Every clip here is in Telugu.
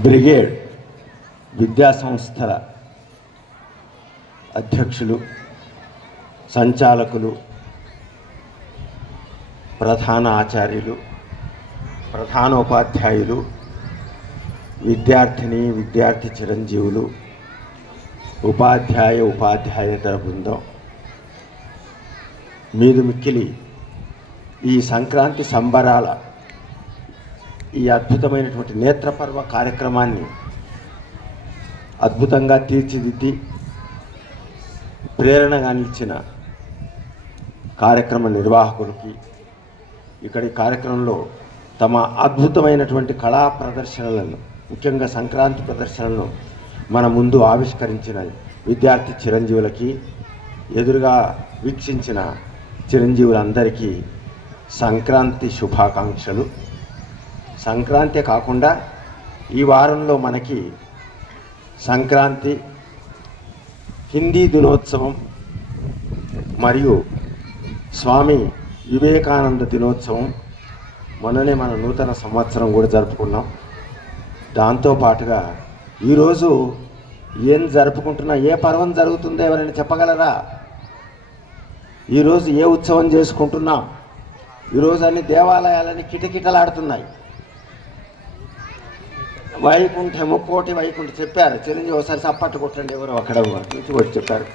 బ్రిగేడ్ విద్యా సంస్థల అధ్యక్షులు, సంచాలకులు, ప్రధాన ఆచార్యులు, ప్రధానోపాధ్యాయులు, విద్యార్థి చిరంజీవులు, ఉపాధ్యాయేతర బృందం, మీదు మిక్కిలి ఈ సంక్రాంతి సంబరాల ఈ అద్భుతమైనటువంటి నేత్రపర్వ కార్యక్రమాన్ని అద్భుతంగా తీర్చిదిద్ది ప్రేరణగా నిలిచిన కార్యక్రమ నిర్వాహకులకి, ఇక్కడి కార్యక్రమంలో తమ అద్భుతమైనటువంటి కళా ప్రదర్శనలను, ముఖ్యంగా సంక్రాంతి ప్రదర్శనలను మన ముందు ఆవిష్కరించిన విద్యార్థి చిరంజీవులకి, ఎదురుగా వీక్షించిన చిరంజీవులందరికీ సంక్రాంతి శుభాకాంక్షలు. సంక్రాంతి కాకుండా ఈ వారంలో మనకి సంక్రాంతి, హిందీ దినోత్సవం మరియు స్వామి వివేకానంద దినోత్సవం, మొన్ననే మన నూతన సంవత్సరం కూడా జరుపుకున్నాం. దాంతోపాటుగా ఈరోజు ఏం జరుపుకుంటున్నా, ఏ పర్వం జరుగుతుందో ఎవరైనా చెప్పగలరా? ఈరోజు ఏ ఉత్సవం చేసుకుంటున్నాం? ఈరోజు అన్ని దేవాలయాలని కిటకిటలాడుతున్నాయి. ముక్కోటి వైకుంఠ చెప్పారు చిరంజీవి, ఒకసారి చప్పట్లు కొట్టండి, ఎవరో అక్కడ నుంచి కూడా చెప్పారు.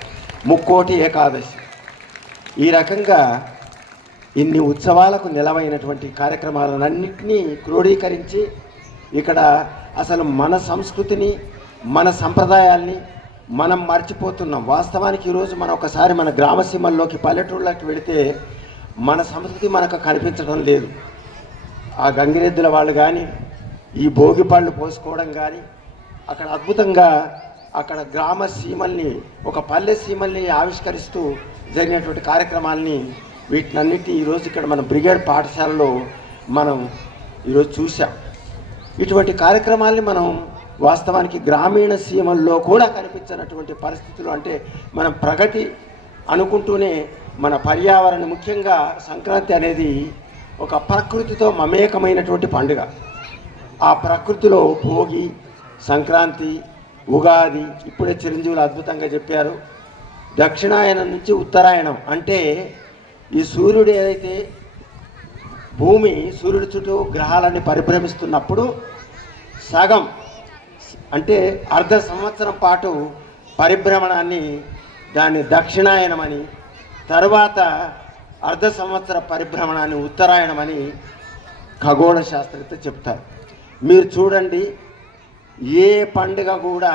ముక్కోటి ఏకాదశి. ఈ రకంగా ఇన్ని ఉత్సవాలకు నిలవైనటువంటి కార్యక్రమాలన్నింటినీ క్రోడీకరించి ఇక్కడ అసలు మన సంస్కృతిని, మన సంప్రదాయాల్ని మనం మర్చిపోతున్నాం. వాస్తవానికి ఈరోజు మనం ఒకసారి మన గ్రామసీమల్లోకి, పల్లెటూళ్ళకి వెళితే మన సంస్కృతి మనకు కనిపించడం లేదు. ఆ గంగిరెద్దుల వాళ్ళు కానీ, ఈ భోగి పళ్ళు పోసుకోవడం కానీ, అక్కడ అద్భుతంగా అక్కడ గ్రామ సీమల్ని, ఒక పల్లె సీమల్ని ఆవిష్కరిస్తూ జరిగినటువంటి కార్యక్రమాలని, వీటినన్నిటి ఈరోజు ఇక్కడ మన బ్రిగేడ్ పాఠశాలలో మనం ఈరోజు చూసాం. ఇటువంటి కార్యక్రమాల్ని మనం వాస్తవానికి గ్రామీణ సీమల్లో కూడా కనిపించినటువంటి పరిస్థితులు, అంటే మనం ప్రగతి అనుకుంటూనే మన పర్యావరణం, ముఖ్యంగా సంక్రాంతి అనేది ఒక ప్రకృతితో మమేకమైనటువంటి పండుగ. ఆ ప్రకృతిలో భోగి, సంక్రాంతి, ఉగాది, ఇప్పుడే చిరంజీవులు అద్భుతంగా చెప్పారు. దక్షిణాయనం నుంచి ఉత్తరాయణం అంటే ఈ సూర్యుడు ఏదైతే భూమి సూర్యుడి చుట్టూ గ్రహాలన్నీ పరిభ్రమిస్తున్నప్పుడు సగం అంటే అర్ధ సంవత్సరం పాటు పరిభ్రమణాన్ని దాన్ని దక్షిణాయనమని, తరువాత అర్ధ సంవత్సర పరిభ్రమణాన్ని ఉత్తరాయణమని ఖగోళ శాస్త్రవేత్త చెప్తారు. మీరు చూడండి, ఏ పండుగ కూడా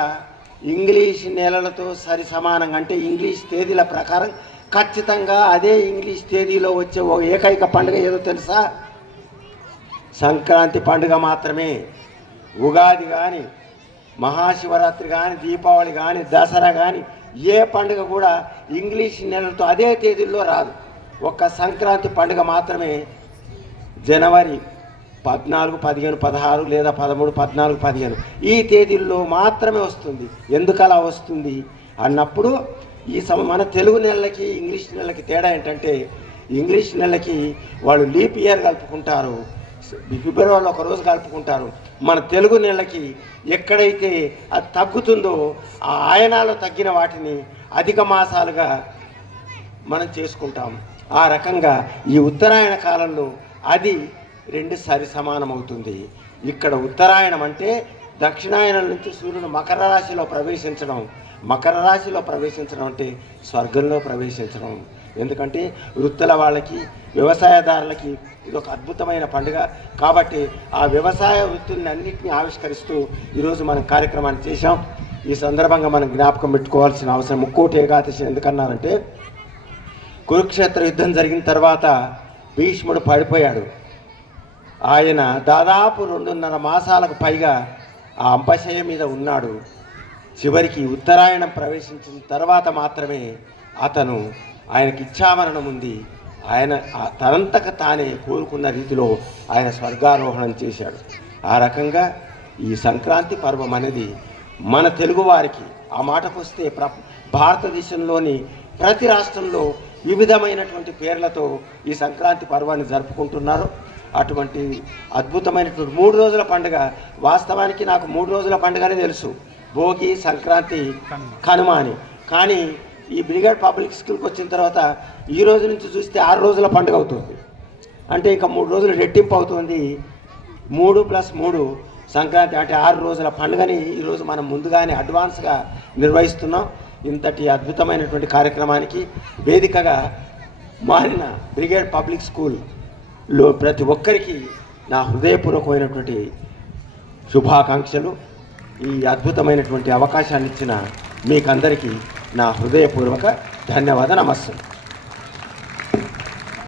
ఇంగ్లీష్ నెలలతో సరి సమానంగా, అంటే ఇంగ్లీష్ తేదీల ప్రకారం ఖచ్చితంగా అదే ఇంగ్లీష్ తేదీలో వచ్చే ఒక ఏకైక పండుగ ఏదో తెలుసా? సంక్రాంతి పండుగ మాత్రమే. ఉగాది కానీ, మహాశివరాత్రి కానీ, దీపావళి కానీ, దసరా కానీ, ఏ పండుగ కూడా ఇంగ్లీష్ నెలలతో అదే తేదీల్లో రాదు. ఒక్క సంక్రాంతి పండుగ మాత్రమే జనవరి 14, 15, 16 లేదా 13, 14, 15 ఈ తేదీల్లో మాత్రమే వస్తుంది. ఎందుకు అలా వస్తుంది అన్నప్పుడు, మన తెలుగు నెలలకి ఇంగ్లీష్ నెలలకి తేడా ఏంటంటే, ఇంగ్లీష్ నెలలకి వాళ్ళు లీప్ ఇయర్ కలుపుకుంటారు, ఫిబ్రవరిలో ఒక రోజు కలుపుకుంటారు. మన తెలుగు నెలలకి ఎక్కడైతే అది తగ్గుతుందో ఆ ఆయనాలో తగ్గిన వాటిని అధిక మాసాలుగా మనం చేసుకుంటాం. ఆ రకంగా ఈ ఉత్తరాయణ కాలంలో అది రెండు సరి సమానమవుతుంది. ఇక్కడ ఉత్తరాయణం అంటే దక్షిణాయనం నుంచి సూర్యుడు మకర రాశిలో ప్రవేశించడం. మకర రాశిలో ప్రవేశించడం అంటే స్వర్గంలో ప్రవేశించడం. ఎందుకంటే వృత్తుల వాళ్ళకి, వ్యవసాయదారులకి ఇది ఒక అద్భుతమైన పండుగ. కాబట్టి ఆ వ్యవసాయ వృత్తుల్ని అన్నింటినీ ఆవిష్కరిస్తూ ఈరోజు మనం కార్యక్రమాన్ని చేశాం. ఈ సందర్భంగా మనం జ్ఞాపకం పెట్టుకోవాల్సిన అవసరం, ముక్కోటి ఏకాదశి ఎందుకన్నారంటే, కురుక్షేత్ర యుద్ధం జరిగిన తర్వాత భీష్ముడు పడిపోయాడు. ఆయన దాదాపు 2.5 మాసాలకు పైగా ఆ అంపశయ మీద ఉన్నాడు. చివరికి ఉత్తరాయణం ప్రవేశించిన తర్వాత మాత్రమే ఆయనకి ఇచ్ఛామరణం ఉంది. ఆయన తనంతక తానే కోరుకున్న రీతిలో ఆయన స్వర్గారోహణం చేశాడు. ఆ రకంగా ఈ సంక్రాంతి పర్వం అనేది మన తెలుగువారికి, ఆ మాటకొస్తే భారతదేశంలోని ప్రతి రాష్ట్రంలో వివిధమైనటువంటి పేర్లతో ఈ సంక్రాంతి పర్వాన్ని జరుపుకుంటున్నారు. అటువంటి అద్భుతమైనటువంటి 3 రోజుల పండుగ. వాస్తవానికి నాకు 3 రోజుల పండుగనే తెలుసు, భోగి, సంక్రాంతి, కనుమ అని. కానీ ఈ బ్రిగేడ్ పబ్లిక్ స్కూల్కి వచ్చిన తర్వాత ఈ రోజు నుంచి చూస్తే 6 రోజుల పండుగ అవుతుంది. అంటే ఇంకా 3 రోజులు రెట్టింపు అవుతుంది. 3+3 సంక్రాంతి అంటే 6 రోజుల పండుగని ఈరోజు మనం ముందుగానే అడ్వాన్స్గా నిర్వహిస్తున్నాం. ఇంతటి అద్భుతమైనటువంటి కార్యక్రమానికి వేదికగా మారిన బ్రిగేడ్ పబ్లిక్ స్కూల్లో ప్రతి ఒక్కరికి నా హృదయపూర్వకమైనటువంటి శుభాకాంక్షలు. ఈ అద్భుతమైనటువంటి అవకాశాన్ని ఇచ్చిన మీకందరికీ నా హృదయపూర్వక ధన్యవాద నమస్సులు.